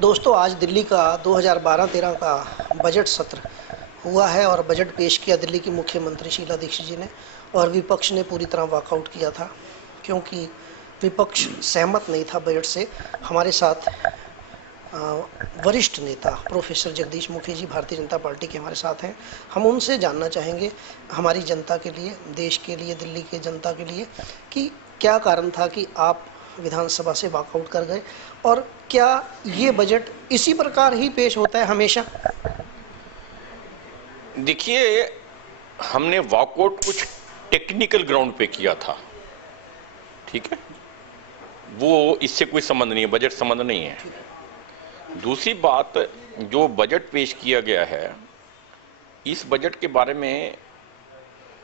दोस्तों, आज दिल्ली का 2012-13 का बजट सत्र हुआ है और बजट पेश किया दिल्ली की मुख्यमंत्री शीला दीक्षित जी ने। और विपक्ष ने पूरी तरह वॉकआउट किया था, क्योंकि विपक्ष सहमत नहीं था बजट से। हमारे साथ वरिष्ठ नेता प्रोफेसर जगदीश मुखी जी भारतीय जनता पार्टी के हमारे साथ हैं। हम उनसे जानना चाहेंगे, हमारी जनता के लिए, देश के लिए, दिल्ली के जनता के लिए, कि क्या कारण था कि आप विधानसभा से वॉकआउट कर गए, और क्या ये बजट इसी प्रकार ही पेश होता है हमेशा? देखिए, हमने वॉकआउट कुछ टेक्निकल ग्राउंड पे किया था, ठीक है। वो इससे कोई संबंध नहीं है, बजट संबंध नहीं है। दूसरी बात, जो बजट पेश किया गया है, इस बजट के बारे में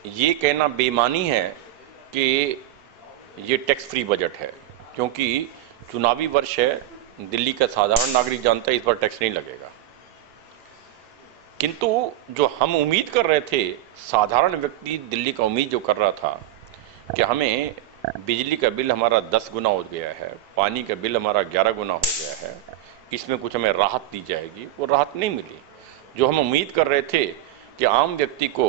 ये कहना बेईमानी है कि ये टैक्स फ्री बजट है, क्योंकि चुनावी वर्ष है। दिल्ली का साधारण नागरिक जानता है इस पर टैक्स नहीं लगेगा। किंतु जो हम उम्मीद कर रहे थे, साधारण व्यक्ति दिल्ली का उम्मीद जो कर रहा था कि हमें बिजली का बिल हमारा 10 गुना हो गया है, पानी का बिल हमारा 11 गुना हो गया है, इसमें कुछ हमें राहत दी जाएगी, वो राहत नहीं मिली। जो हम उम्मीद कर रहे थे कि आम व्यक्ति को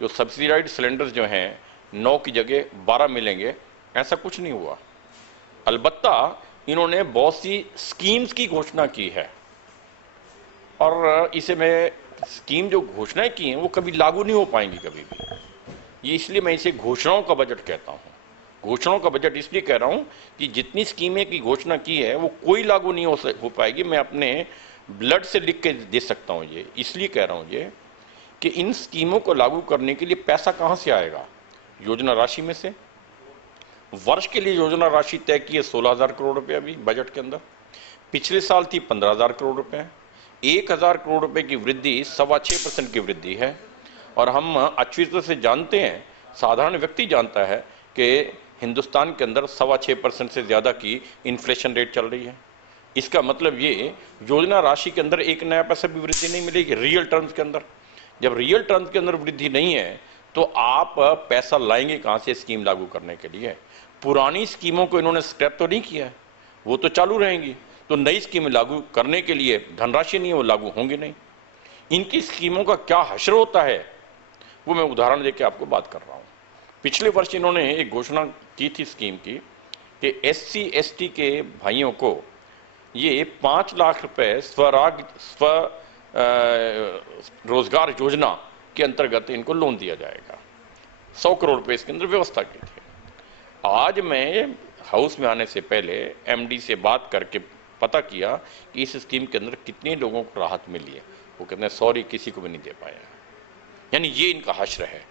जो सब्सिडाइज्ड सिलेंडर्स जो हैं 9 की जगह 12 मिलेंगे, ऐसा कुछ नहीं हुआ। अलबत्ता इन्होंने बहुत सी स्कीम्स की घोषणा की है, और इसे मैं स्कीम जो घोषणाएं की हैं वो कभी लागू नहीं हो पाएंगी कभी भी। ये इसलिए मैं इसे घोषणाओं का बजट कहता हूं। घोषणाओं का बजट इसलिए कह रहा हूं कि जितनी स्कीमें की घोषणा की है वो कोई लागू नहीं हो पाएगी। मैं अपने ब्लड से लिख के दे सकता हूं। ये इसलिए कह रहा हूं ये कि इन स्कीमों को लागू करने के लिए पैसा कहां से आएगा? योजना राशि में से। वर्ष के लिए योजना राशि तय की है 16,000 करोड़ रुपए अभी बजट के अंदर। पिछले साल थी 15,000 करोड़ रुपए। 1,000 करोड़ रुपए की वृद्धि 6.25% की वृद्धि है। और हम अच्छी तरह से जानते हैं, साधारण व्यक्ति जानता है कि हिंदुस्तान के अंदर 6.25% से ज्यादा की इन्फ्लेशन रेट चल रही है। इसका मतलब ये योजना राशि के अंदर एक नया पैसा भी वृद्धि नहीं मिलेगी रियल टर्म्स के अंदर। जब रियल टर्म्स के अंदर वृद्धि नहीं है तो आप पैसा लाएंगे कहां से स्कीम लागू करने के लिए? पुरानी स्कीमों को इन्होंने स्क्रैप तो नहीं किया है, वो तो चालू रहेंगी। तो नई स्कीम लागू करने के लिए धनराशि नहीं है, वो लागू होंगी नहीं। इनकी स्कीमों का क्या हश्र होता है वो मैं उदाहरण देकर आपको बात कर रहा हूं। पिछले वर्ष इन्होंने एक घोषणा की थी स्कीम की कि SC ST के भाइयों को ये 5 लाख रुपए स्व रोजगार योजना के अंतर्गत इनको लोन दिया जाएगा। 100 करोड़ रुपए इसके अंदर व्यवस्था की थी। आज मैं हाउस में आने से पहले MD से बात करके पता किया कि इस स्कीम के अंदर कितने लोगों को राहत मिली है। वो कहते हैं सॉरी, किसी को भी नहीं दे पाया। यानी ये इनका हश्र है।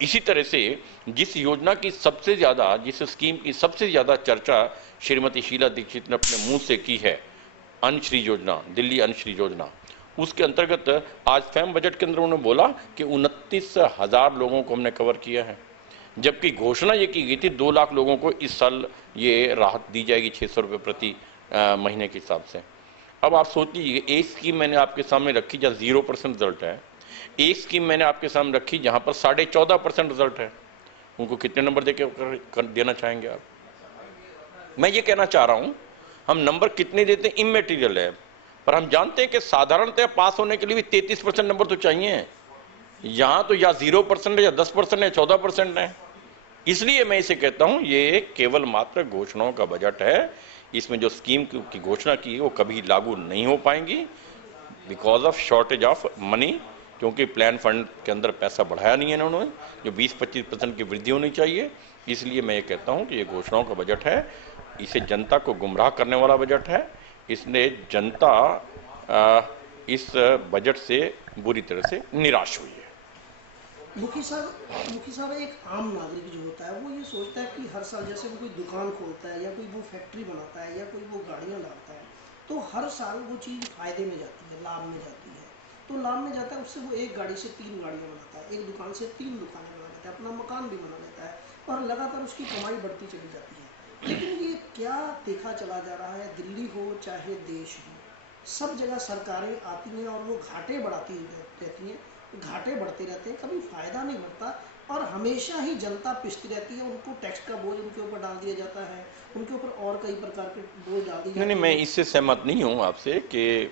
इसी तरह से जिस योजना की सबसे ज्यादा, जिस स्कीम की सबसे ज्यादा चर्चा श्रीमती शीला दीक्षित ने अपने मुंह से की है, अन्नश्री योजना, दिल्ली अन्नश्री योजना, उसके अंतर्गत आज फैम बजट के अंदर उन्होंने बोला कि 29,000 लोगों को हमने कवर किया है। जबकि घोषणा ये की गई थी 2 लाख लोगों को इस साल ये राहत दी जाएगी 600 रुपये प्रति महीने के हिसाब से। अब आप सोच लीजिए, एक स्कीम मैंने आपके सामने रखी जहां 0% रिजल्ट है, एक स्कीम मैंने आपके सामने रखी जहां पर 14.5% रिजल्ट है। उनको कितने नंबर देना चाहेंगे आप? मैं ये कहना चाह रहा हूं, हम नंबर कितने देते हैं इमैटेरियल है, पर हम जानते हैं कि साधारणतः पास होने के लिए भी 33% नंबर तो चाहिए। यहां तो या 0% है, या 10% है, 14% है। इसलिए मैं इसे कहता हूं ये केवल मात्र घोषणाओं का बजट है। इसमें जो स्कीम की घोषणा की है वो कभी लागू नहीं हो पाएंगी because of shortage of money, क्योंकि प्लान फंड के अंदर पैसा बढ़ाया नहीं है इन्होंने, जो 20-25% की वृद्धि होनी चाहिए। इसलिए मैं ये कहता हूं कि ये घोषणाओं का बजट है, इसे जनता को गुमराह करने वाला बजट है। इसने जनता इस बजट से बुरी तरह से निराश हुई है। मुखी साहब, एक आम नागरिक जो होता है वो ये सोचता है कि हर साल जैसे वो कोई दुकान खोलता है या कोई वो फैक्ट्री बनाता है या कोई वो गाड़ियाँ लाता है, तो हर साल वो चीज़ फायदे में जाती है, लाभ में जाती है। तो लाभ में जाता है, उससे वो एक गाड़ी से 3 गाड़ियाँ बनाता है, एक दुकान से 3 दुकानें बना लेता है, अपना मकान भी बना लेता है, और लगातार उसकी कमाई बढ़ती चली जाती है। लेकिन ये क्या देखा चला जा रहा है, दिल्ली हो चाहे देश हो, सब जगह सरकारें आती हैं और वो घाटे बढ़ाती रहती हैं, घाटे बढ़ते रहते हैं, कभी फायदा नहीं बढ़ता। और हमेशा ही जनता पिसती रहती है, उनको टैक्स का बोझ उनके ऊपर डाल दिया जाता है, उनके ऊपर और कई प्रकार के बोझ डाल दिए नहीं जाते नहीं, हैं। मैं इससे सहमत नहीं हूँ आपसे कि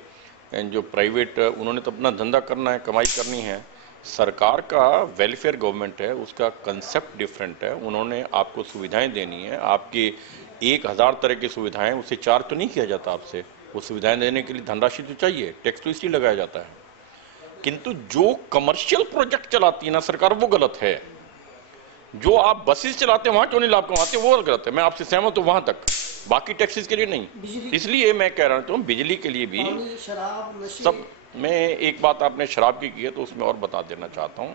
जो प्राइवेट, उन्होंने तो अपना धंधा करना है, कमाई करनी है। सरकार का वेलफेयर गवर्नमेंट है, उसका कंसेप्ट डिफरेंट है। उन्होंने आपको सुविधाएं देनी है, आपकी 1000 तरह की सुविधाएं, उसे चार्ज तो नहीं किया जाता आपसे। वो सुविधाएं देने के लिए धनराशि तो चाहिए, टैक्स तो इसलिए लगाया जाता है। किंतु जो कमर्शियल प्रोजेक्ट चलाती है ना सरकार, वो गलत है। जो आप बसेस चलाते हैं वहां क्यों नहीं लाभ कमाते, वो गलत है। मैं आपसे सहमत हूं वहां तक, बाकी टैक्सेस के लिए नहीं। बिजली, इसलिए मैं कह रहा हूं बिजली के लिए भी पानी, शराब, नशे। सब। मैं एक बात आपने शराब की है तो उसमें और बता देना चाहता हूं।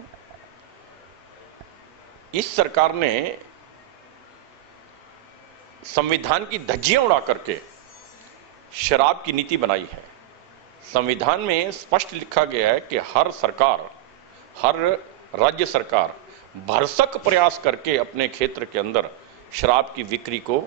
इस सरकार ने संविधान की धज्जियां उड़ा करके शराब की नीति बनाई है। संविधान में स्पष्ट लिखा गया है कि हर सरकार, हर राज्य सरकार भरसक प्रयास करके अपने क्षेत्र के अंदर शराब की बिक्री को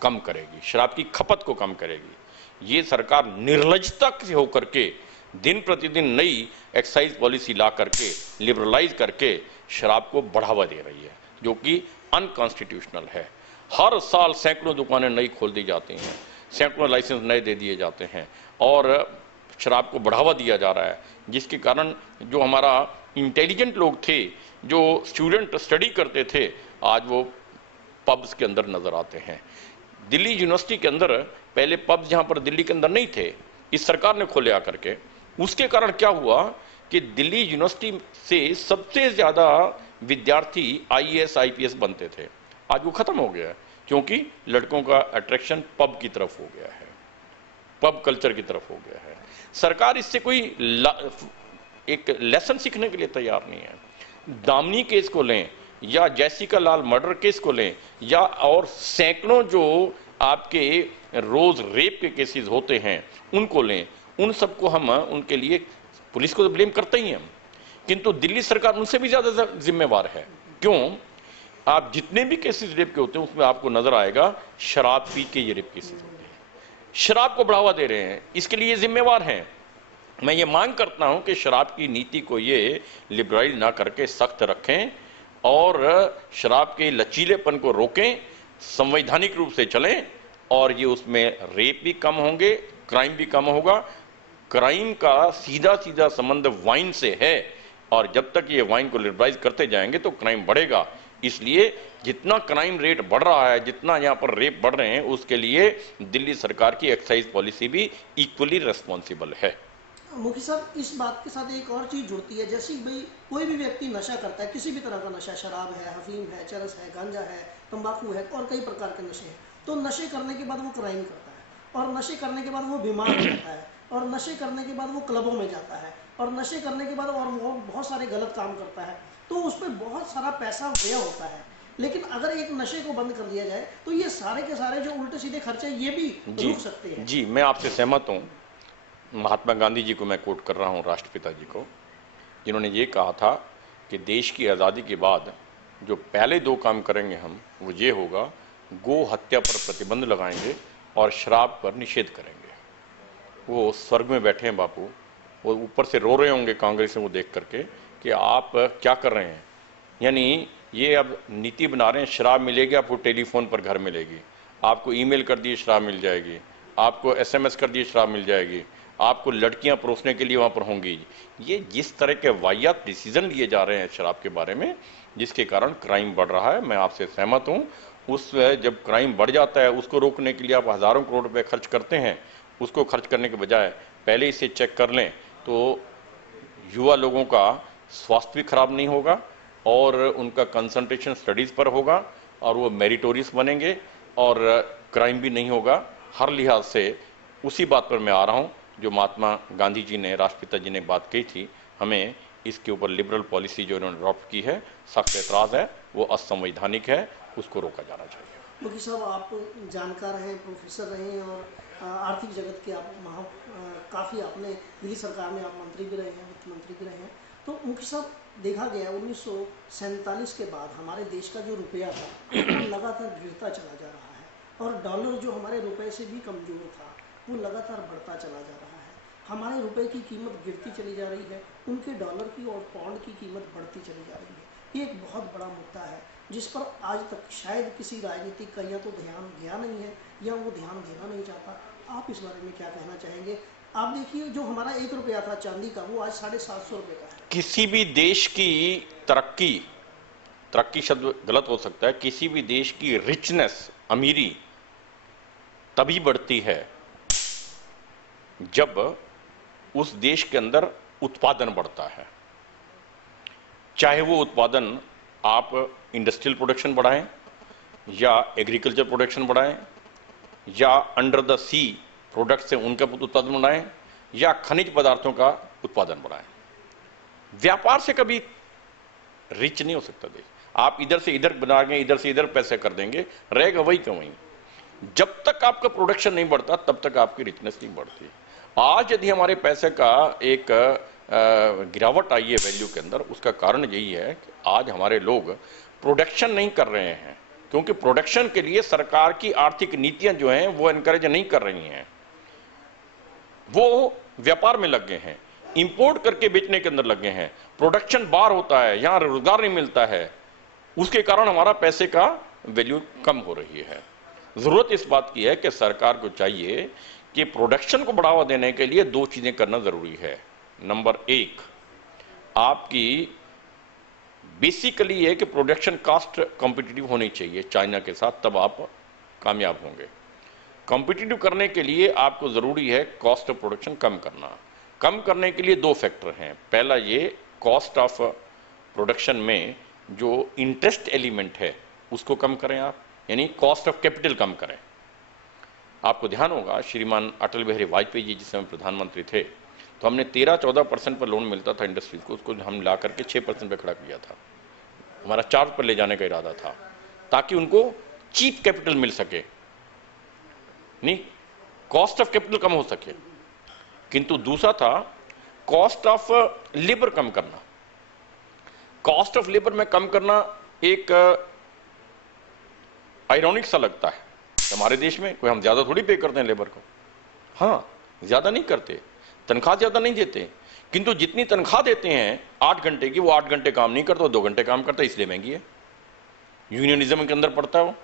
कम करेगी, शराब की खपत को कम करेगी। ये सरकार निर्लजता से होकर के दिन प्रतिदिन नई एक्साइज पॉलिसी ला करके, लिबरलाइज करके शराब को बढ़ावा दे रही है, जो कि अनकॉन्स्टिट्यूशनल है। हर साल सैकड़ों दुकानें नई खोल दी जाती हैं, सैकड़ों लाइसेंस नए दे दिए जाते हैं और शराब को बढ़ावा दिया जा रहा है, जिसके कारण जो हमारा इंटेलिजेंट लोग थे, जो स्टूडेंट स्टडी करते थे, आज वो पब्स के अंदर नजर आते हैं। दिल्ली यूनिवर्सिटी के अंदर पहले पब्स जहां पर दिल्ली के अंदर नहीं थे, इस सरकार ने खोले आकर के। उसके कारण क्या हुआ कि दिल्ली यूनिवर्सिटी से सबसे ज्यादा विद्यार्थी आईएएस आईपीएस बनते थे, आज वो खत्म हो गया है, क्योंकि लड़कों का अट्रैक्शन पब की तरफ हो गया है, पब कल्चर की तरफ हो गया है। सरकार इससे कोई एक लेसन सीखने के लिए तैयार नहीं है। दामिनी केस को लें या जैसिका लाल मर्डर केस को लें या और सैकड़ों जो आपके रोज रेप के केसेस होते हैं उनको लें, उन सबको हम उनके लिए पुलिस को तो ब्लेम करते ही हैं, किंतु दिल्ली सरकार उनसे भी ज्यादा जिम्मेवार है। क्यों? आप जितने भी केसेस रेप के होते हैं उसमें आपको नजर आएगा शराब पी के ये रेप केसेस होते हैं, शराब को बढ़ावा दे रहे हैं, इसके लिए जिम्मेवार हैं। मैं ये मांग करता हूं कि शराब की नीति को ये लिबरलाइज ना करके सख्त रखें और शराब के लचीलेपन को रोकें, संवैधानिक रूप से चलें, और ये उसमें रेप भी कम होंगे, क्राइम भी कम होगा। क्राइम का सीधा सीधा संबंध वाइन से है, और जब तक ये वाइन को लिबरलाइज करते जाएंगे तो क्राइम बढ़ेगा। इसलिए जितना क्राइम रेट बढ़ रहा है, जितना यहाँ पर रेप बढ़ रहे हैं, उसके लिए दिल्ली सरकार की एक्साइज पॉलिसी भी इक्वली रेस्पॉन्सिबल है। मुखी साहब, इस बात के साथ एक और चीज़ जुड़ती है, जैसे भाई कोई भी व्यक्ति नशा करता है, किसी भी तरह का नशा, शराब है, अफीम है, चरस है, गांजा है, तंबाकू है और कई प्रकार के नशे हैं, तो नशे करने के बाद वो क्राइम करता है, और नशे करने के बाद वो बीमार हो जाता है, और नशे करने के बाद वो क्लबों में जाता है, और नशे करने के बाद और वो बहुत सारे गलत काम करता है, तो उस पर बहुत सारा पैसा व्यय होता है। लेकिन अगर एक नशे को बंद कर दिया जाए तो ये सारे के सारे जो उल्टे सीधे खर्चे ये भी रुक सकते हैं। जी, मैं आपसे सहमत हूँ। महात्मा गांधी जी को मैं कोट कर रहा हूँ, राष्ट्रपिता जी को, जिन्होंने ये कहा था कि देश की आज़ादी के बाद जो पहले 2 काम करेंगे हम, वो ये होगा, गो हत्या पर प्रतिबंध लगाएंगे और शराब पर निषेध करेंगे। वो स्वर्ग में बैठे हैं बापू, वो ऊपर से रो रहे होंगे कांग्रेस में वो देख करके कि आप क्या कर रहे हैं। यानी ये अब नीति बना रहे हैं, शराब मिलेगी आपको टेलीफोन पर घर मिलेगी, आपको ईमेल कर दिए शराब मिल जाएगी, आपको एसएमएस कर दिए शराब मिल जाएगी, आपको लड़कियां परोसने के लिए वहां पर होंगी। ये जिस तरह के वाहियात डिसीजन लिए जा रहे हैं शराब के बारे में, जिसके कारण क्राइम बढ़ रहा है, मैं आपसे सहमत हूं। उस जब क्राइम बढ़ जाता है उसको रोकने के लिए आप हजारों करोड़ रुपए खर्च करते हैं, उसको खर्च करने के बजाय पहले इसे चेक कर लें तो युवा लोगों का स्वास्थ्य भी खराब नहीं होगा और उनका कंसंट्रेशन स्टडीज पर होगा और वो मेरिटोरियस बनेंगे और क्राइम भी नहीं होगा। हर लिहाज से उसी बात पर मैं आ रहा हूं जो महात्मा गांधी जी ने, राष्ट्रपिता जी ने बात कही थी। हमें इसके ऊपर लिबरल पॉलिसी जो इन्होंने अडॉप्ट की है, सख्त एतराज है, वो असंवैधानिक है, उसको रोका जाना चाहिए। मुखी साहब, आप जानकार हैं, प्रोफेसर रहे हैं और आर्थिक जगत के आप काफ़ी आपने दिल्ली सरकार में आप मंत्री भी रहे हैं, वित्त मंत्री भी रहे हैं। तो मुखी साहब, देखा गया 1947 के बाद हमारे देश का जो रुपया था वो लगातार गिरता चला जा रहा है, और डॉलर जो हमारे रुपए से भी कमज़ोर था वो लगातार बढ़ता चला जा रहा है। हमारे रुपए की कीमत गिरती चली जा रही है, उनके डॉलर की और पाउंड की कीमत बढ़ती चली जा रही है। ये एक बहुत बड़ा मुद्दा है जिस पर आज तक शायद किसी राजनीतिक का या तो ध्यान गया नहीं है या वो ध्यान देना नहीं चाहता। आप इस बारे में क्या कहना चाहेंगे? आप देखिए, जो हमारा 1 रुपया था चांदी का, वो आज 750 रुपये का है। किसी भी देश की तरक्की, तरक्की शब्द गलत हो सकता है, किसी भी देश की रिचनेस, अमीरी तभी बढ़ती है जब उस देश के अंदर उत्पादन बढ़ता है। चाहे वो उत्पादन आप इंडस्ट्रियल प्रोडक्शन बढ़ाएं या एग्रीकल्चर प्रोडक्शन बढ़ाएं या अंडर द सी प्रोडक्ट से उनका उत्पादन बढ़ाएं या खनिज पदार्थों का उत्पादन बढ़ाएं। व्यापार से कभी रिच नहीं हो सकता देश। आप इधर से इधर बना गए, इधर से इधर पैसे कर देंगे, रहेगा वही का वही। जब तक आपका प्रोडक्शन नहीं बढ़ता तब तक आपकी रिचनेस नहीं बढ़ती। आज यदि हमारे पैसे का एक गिरावट आई है वैल्यू के अंदर, उसका कारण यही है कि आज हमारे लोग प्रोडक्शन नहीं कर रहे हैं, क्योंकि प्रोडक्शन के लिए सरकार की आर्थिक नीतियां जो हैं वो एनकरेज नहीं कर रही हैं। वो व्यापार में लग गए हैं, इंपोर्ट करके बेचने के अंदर लगे हैं, प्रोडक्शन बाहर होता है, यहां रोजगार नहीं मिलता है, उसके कारण हमारा पैसे का वैल्यू कम हो रही है। जरूरत इस बात की है कि सरकार को चाहिए कि प्रोडक्शन को बढ़ावा देने के लिए दो चीजें करना जरूरी है। नंबर एक, आपकी बेसिकली है कि प्रोडक्शन कॉस्ट कॉम्पिटिटिव होनी चाहिए चाइना के साथ, तब आप कामयाब होंगे। कॉम्पिटिटिव करने के लिए आपको जरूरी है कॉस्ट ऑफ प्रोडक्शन कम करना। कम करने के लिए दो फैक्टर हैं। पहला, ये कॉस्ट ऑफ प्रोडक्शन में जो इंटरेस्ट एलिमेंट है उसको कम करें आप, यानी कॉस्ट ऑफ कैपिटल कम करें। आपको ध्यान होगा, श्रीमान अटल बिहारी वाजपेयी जी जिस समय प्रधानमंत्री थे तो हमने 13-14% पर लोन मिलता था इंडस्ट्रीज को, उसको हम ला करके 6% पे खड़ा किया था। हमारा 4 पर ले जाने का इरादा था ताकि उनको चीप कैपिटल मिल सके, नहीं कॉस्ट ऑफ कैपिटल कम हो सके। किंतु दूसरा था कॉस्ट ऑफ लेबर कम करना। कॉस्ट ऑफ लेबर में कम करना एक आयरॉनिक सा लगता है। हमारे देश में कोई हम ज्यादा थोड़ी पे करते हैं लेबर को, हाँ ज्यादा नहीं करते, तनख्वाह ज्यादा नहीं देते, किंतु जितनी तनख्वाह देते हैं 8 घंटे की, वो 8 घंटे काम नहीं करता, 2 घंटे काम करता है, इसलिए महंगी है। यूनियनिज्म के अंदर पड़ता है वो,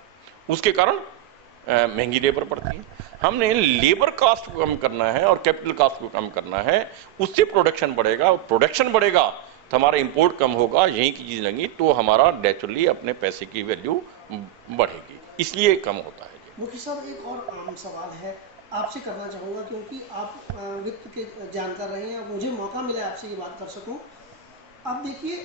उसके कारण महंगी लेबर पड़ती है। हमने लेबर कॉस्ट को कम करना है और कैपिटल कॉस्ट को कम करना है, उससे प्रोडक्शन बढ़ेगा। प्रोडक्शन बढ़ेगा तो हमारा इंपोर्ट कम होगा, यहीं की चीज लगी तो हमारा नेचुरली अपने पैसे की वैल्यू बढ़ेगी, इसलिए कम होता है। मुखी साहब, एक और आम सवाल है आपसे करना चाहूँगा, क्योंकि आप वित्त के जानकार रहे हैं, मुझे मौका मिला आपसे ये बात कर सकूँ। अब देखिए,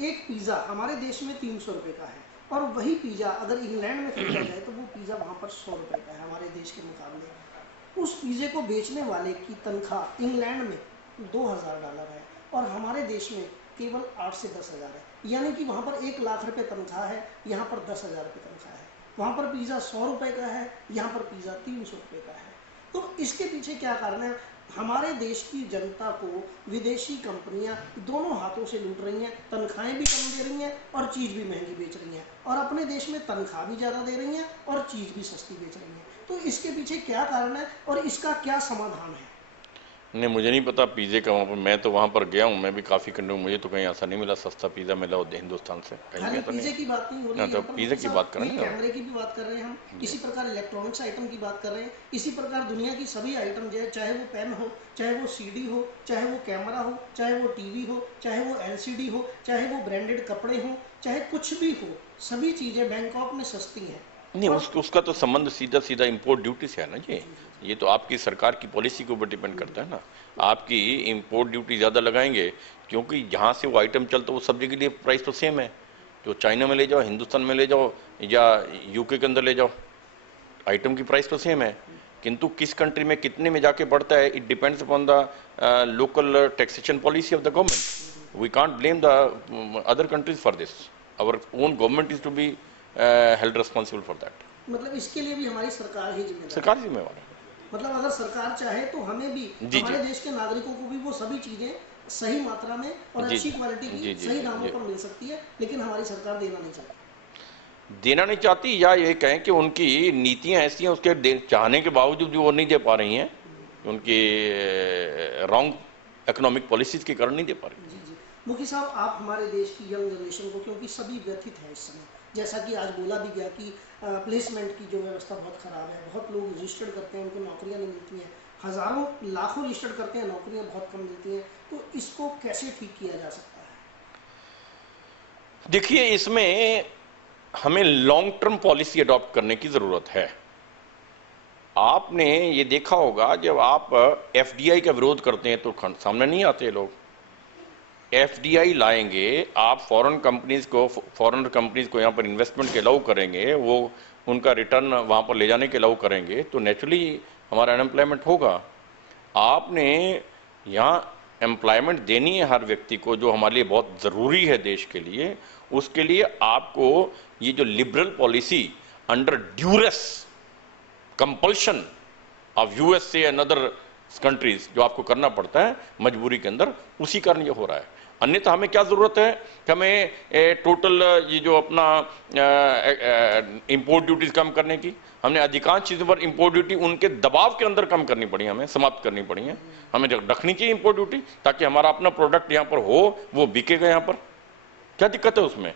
एक पिज़्ज़ा हमारे देश में 300 रुपये का है और वही पिज़्ज़ा अगर इंग्लैंड में खरीदा जाए तो वो पिज़्ज़ा वहाँ पर 100 रुपये का है हमारे देश के मुकाबले। उस पिज़्ज़े को बेचने वाले की तनख्वाह इंग्लैंड में $2000 है और हमारे देश में केवल 8 से 10 हज़ार है। यानी कि वहाँ पर 1 लाख रुपये तनख्वाह है, यहाँ पर 10,000 रुपये तनख्वाह है। वहाँ पर पिज़्ज़ा 100 रुपये का है, यहाँ पर पिज़्ज़ा 300 रुपये का है। तो इसके पीछे क्या कारण है? हमारे देश की जनता को विदेशी कंपनियां दोनों हाथों से लूट रही हैं, तनख्वाहें भी कम दे रही हैं और चीज़ भी महंगी बेच रही हैं, और अपने देश में तनख्वाह भी ज़्यादा दे रही हैं और चीज़ भी सस्ती बेच रही हैं। तो इसके पीछे क्या कारण है और इसका क्या समाधान है? नहीं, मुझे नहीं पता पिज़्ज़े का वहाँ पर, मैं तो वहाँ पर गया हूँ, मैं भी काफ़ी कंट्री, मुझे तो कहीं ऐसा नहीं मिला सस्ता पिज़्ज़ा मिला हो हिंदुस्तान से, कहीं गया तो पिज़्ज़े की बात नहीं हो रही है, तो पिज़्ज़े की बात कर रहे हैं, कैमरे की भी बात कर रहे हैं हम, इसी प्रकार इलेक्ट्रॉनिक्स आइटम की बात कर रहे हैं, इसी प्रकार दुनिया की सभी आइटम जो है, चाहे वो पेन हो, चाहे वो CD हो, चाहे वो कैमरा हो, चाहे वो TV हो, चाहे वो LCD हो, चाहे वो ब्रांडेड कपड़े हो, चाहे कुछ भी हो, सभी चीज़ें बैंकॉक में सस्ती हैं। नहीं, उसका तो संबंध सीधा सीधा इंपोर्ट ड्यूटी से है ना जी। ये तो आपकी सरकार की पॉलिसी के ऊपर डिपेंड करता है ना। आपकी इंपोर्ट ड्यूटी ज़्यादा लगाएंगे क्योंकि जहाँ से वो आइटम चलता है वो सब जगह लिए प्राइस तो सेम है। जो चाइना में ले जाओ, हिंदुस्तान में ले जाओ या UK के अंदर ले जाओ, आइटम की प्राइस तो सेम है, किंतु किस कंट्री में कितने में जाके बढ़ता है, it depends upon the local taxation policy of the government. We can't blame the other countries for this. Our own government is to be held responsible for that. मतलब इसके लिए भी हमारी सरकार ही जिम्मेदार है। सरकार जिम्मेवार है। मतलब अगर सरकार चाहे तो हमें भी, हमारे देश के नागरिकों को भी वो सभी चीजें सही मात्रा में और अच्छी क्वालिटी की सही दामों पर मिल सकती है, लेकिन हमारी सरकार देना नहीं चाहती। या ये कहें कि उनकी नीतियां ऐसी हैं, उसके चाहने के बावजूद भी वो नहीं दे पा रही हैं, उनकी रॉन्ग इकोनॉमिक पॉलिसीज के कारण नहीं दे पा रही। जी जी। मुखी साहब, आप हमारे देश की यंग जनरेशन को, क्योंकि सभी व्यथित हैं इस समय, जैसा कि आज बोला भी गया कि प्लेसमेंट की जो व्यवस्था बहुत ख़राब है, बहुत लोग रजिस्टर्ड करते हैं, उनको नौकरियां नहीं मिलती हैं, हज़ारों लाखों रजिस्टर्ड करते हैं, नौकरियां बहुत कम मिलती हैं, तो इसको कैसे ठीक किया जा सकता है? देखिए, इसमें हमें लॉन्ग टर्म पॉलिसी अडॉप्ट करने की ज़रूरत है। आपने ये देखा होगा, जब आप एफडीआई का विरोध करते हैं तो सामने नहीं आते लोग। एफडीआई लाएंगे, आप फॉरेन कंपनीज को यहाँ पर इन्वेस्टमेंट के अलाउ करेंगे, वो उनका रिटर्न वहाँ पर ले जाने के अलाउ करेंगे, तो नेचुरली हमारा अनएम्प्लॉयमेंट होगा। आपने यहाँ एम्प्लॉयमेंट देनी है हर व्यक्ति को, जो हमारे लिए बहुत ज़रूरी है देश के लिए। उसके लिए आपको ये जो liberal policy under duress compulsion of USA and other countries जो आपको करना पड़ता है मजबूरी के अंदर, उसी कारण ये हो रहा है। अन्यथा हमें क्या जरूरत है कि हमें टोटल ये जो अपना इंपोर्ट ड्यूटीज कम करने की, हमने अधिकांश चीज़ों पर इंपोर्ट ड्यूटी उनके दबाव के अंदर कम करनी पड़ी, हमें समाप्त करनी पड़ी है। हमें रखनी चाहिए इंपोर्ट ड्यूटी, ताकि हमारा अपना प्रोडक्ट यहाँ पर हो, वो बिकेगा यहाँ पर, क्या दिक्कत है उसमें।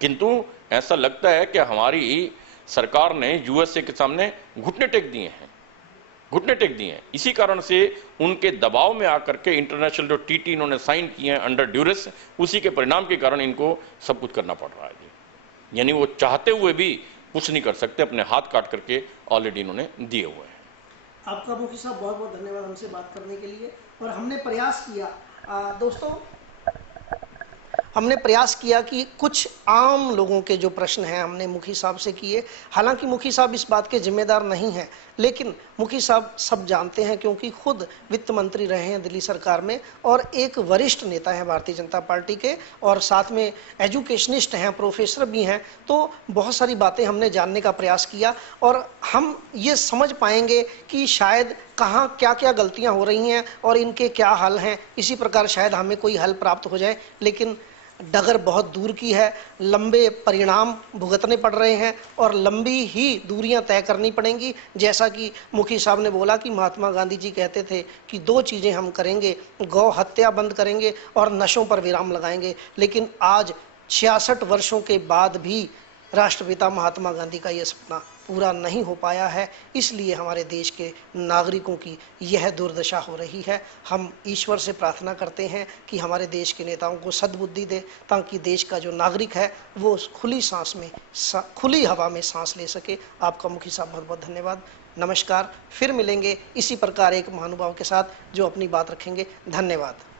किंतु ऐसा लगता है कि हमारी सरकार ने यूएसए के सामने घुटने टेक दिए हैं, इसी कारण से उनके दबाव में आकर के इंटरनेशनल जो टीटी इन्होंने साइन किए हैं अंडर ड्यूरेस, उसी के परिणाम के कारण इनको सब कुछ करना पड़ रहा है जी। यानी वो चाहते हुए भी कुछ नहीं कर सकते, अपने हाथ काट करके ऑलरेडी इन्होंने दिए हुए हैं। आपका मुखी साहब बहुत बहुत धन्यवाद हमसे बात करने के लिए। और हमने प्रयास किया दोस्तों, हमने प्रयास किया कि कुछ आम लोगों के जो प्रश्न हैं हमने मुखी साहब से किए। हालांकि मुखी साहब इस बात के जिम्मेदार नहीं हैं, लेकिन मुखी साहब सब जानते हैं, क्योंकि खुद वित्त मंत्री रहे हैं दिल्ली सरकार में और एक वरिष्ठ नेता हैं भारतीय जनता पार्टी के, और साथ में एजुकेशनिस्ट हैं, प्रोफेसर भी हैं। तो बहुत सारी बातें हमने जानने का प्रयास किया और हम ये समझ पाएंगे कि शायद कहाँ क्या क्या गलतियाँ हो रही हैं और इनके क्या हल हैं। इसी प्रकार शायद हमें कोई हल प्राप्त हो जाए, लेकिन डगर बहुत दूर की है, लंबे परिणाम भुगतने पड़ रहे हैं और लंबी ही दूरियां तय करनी पड़ेंगी। जैसा कि मुखी साहब ने बोला कि महात्मा गांधी जी कहते थे कि 2 चीज़ें हम करेंगे, गौ हत्या बंद करेंगे और नशों पर विराम लगाएंगे। लेकिन आज 66 वर्षों के बाद भी राष्ट्रपिता महात्मा गांधी का यह सपना पूरा नहीं हो पाया है। इसलिए हमारे देश के नागरिकों की यह दुर्दशा हो रही है। हम ईश्वर से प्रार्थना करते हैं कि हमारे देश के नेताओं को सद्बुद्धि दे, ताकि देश का जो नागरिक है वो खुली हवा में सांस ले सके। आपका मुखी साहब बहुत बहुत धन्यवाद। नमस्कार, फिर मिलेंगे इसी प्रकार एक महानुभाव के साथ जो अपनी बात रखेंगे। धन्यवाद।